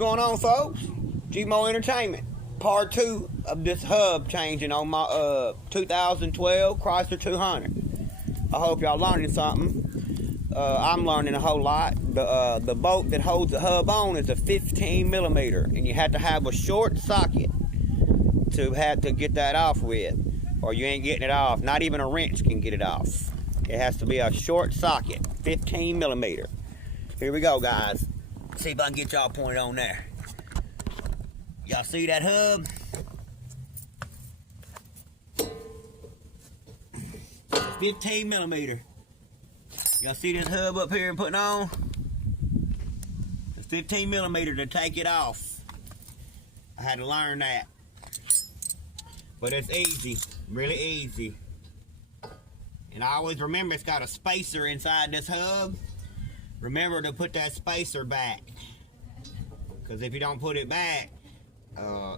going on, folks? G-Mo Entertainment. Part 2 of this hub changing on my 2012 Chrysler 200. I hope y'all learning something. I'm learning a whole lot. The bolt that holds the hub on is a 15 millimeter, and you have to have a short socket to get that off with, or you ain't getting it off. Not even a wrench can get it off. It has to be a short socket, 15 millimeter. Here we go, guys. See if I can get y'all pointed on there. Y'all see that hub? It's a 15 millimeter. Y'all see this hub up here and putting on? It's 15 millimeter to take it off. I had to learn that. But it's easy, really easy. And I always remember it's got a spacer inside this hub. Remember to put that spacer back, because if you don't put it back,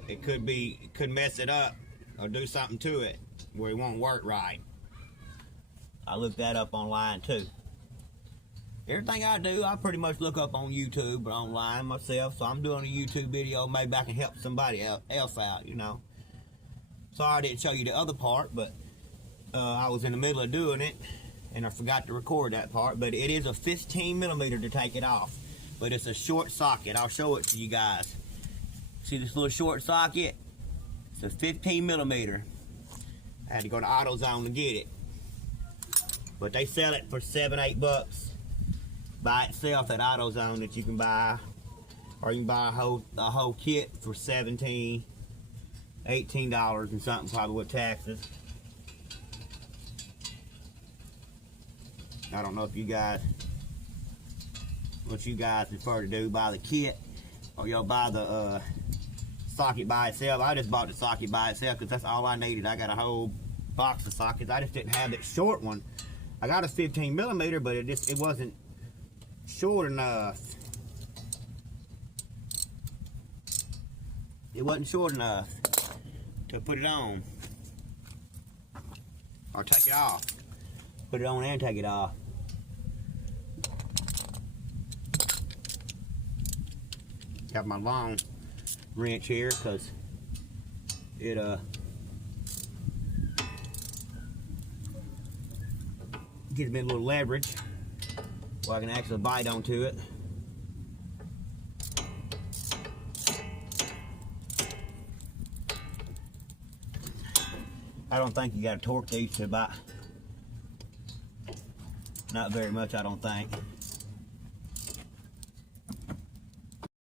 it could mess it up or do something to it where it won't work right. I looked that up online too. Everything I do, I pretty much look up on YouTube or online myself. So I'm doing a YouTube video. Maybe I can help somebody else out, you know. Sorry I didn't show you the other part, but I was in the middle of doing it and I forgot to record that part. But it is a 15 millimeter to take it off, but it's a short socket. I'll show it to you guys. See this little short socket? It's a 15 millimeter. I had to go to AutoZone to get it, but they sell it for $7-8 by itself at AutoZone that you can buy, or you can buy a whole kit for $17, $18 and something, probably with taxes. I don't know if what you guys prefer to do, buy the kit or y'all buy the socket by itself. I just bought the socket by itself because that's all I needed. I got a whole box of sockets. I just didn't have that short one. I got a 15 millimeter, but it wasn't short enough. It wasn't short enough to put it on or take it off. Put it on and take it off. Got my long wrench here because it gives me a little leverage where I can actually bite onto it. I don't think you got to torque these to about, not very much, I don't think.